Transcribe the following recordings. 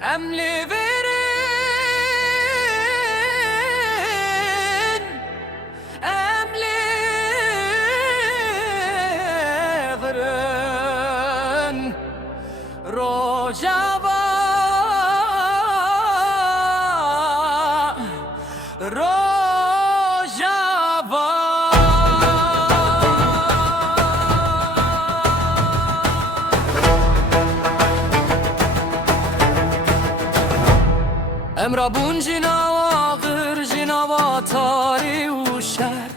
ام لیورین ام لیورین روجاوا امرابون جناوا غير جناوا تاري وشر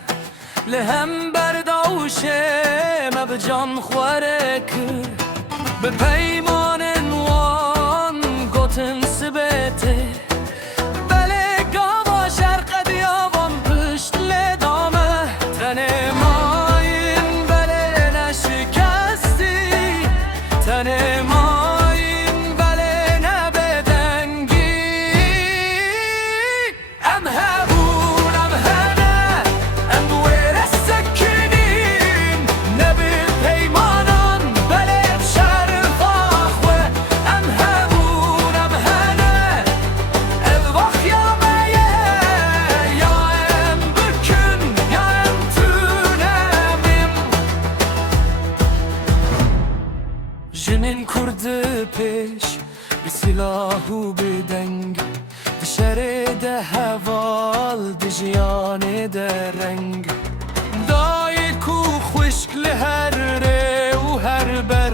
لهم برداوشه ما بجان خوارك بپیمان وان گوتن سبته بله گاوا شرق دیوان پشت لدامه تنه ماین بله نشکستی تنه ماین بله نبدنگی ام هبون ام هنه ام ویر السكينين نبي پیمانان بله بشرف آخوه ام هبون ام هنه الوقت یا میه یا ام بکن یا ام تونمیم جنین کرده پیش به سلاح و به دنگ دشره ده هوال ده جیان ده رنگ دای کو خشک لهر ره و هر بر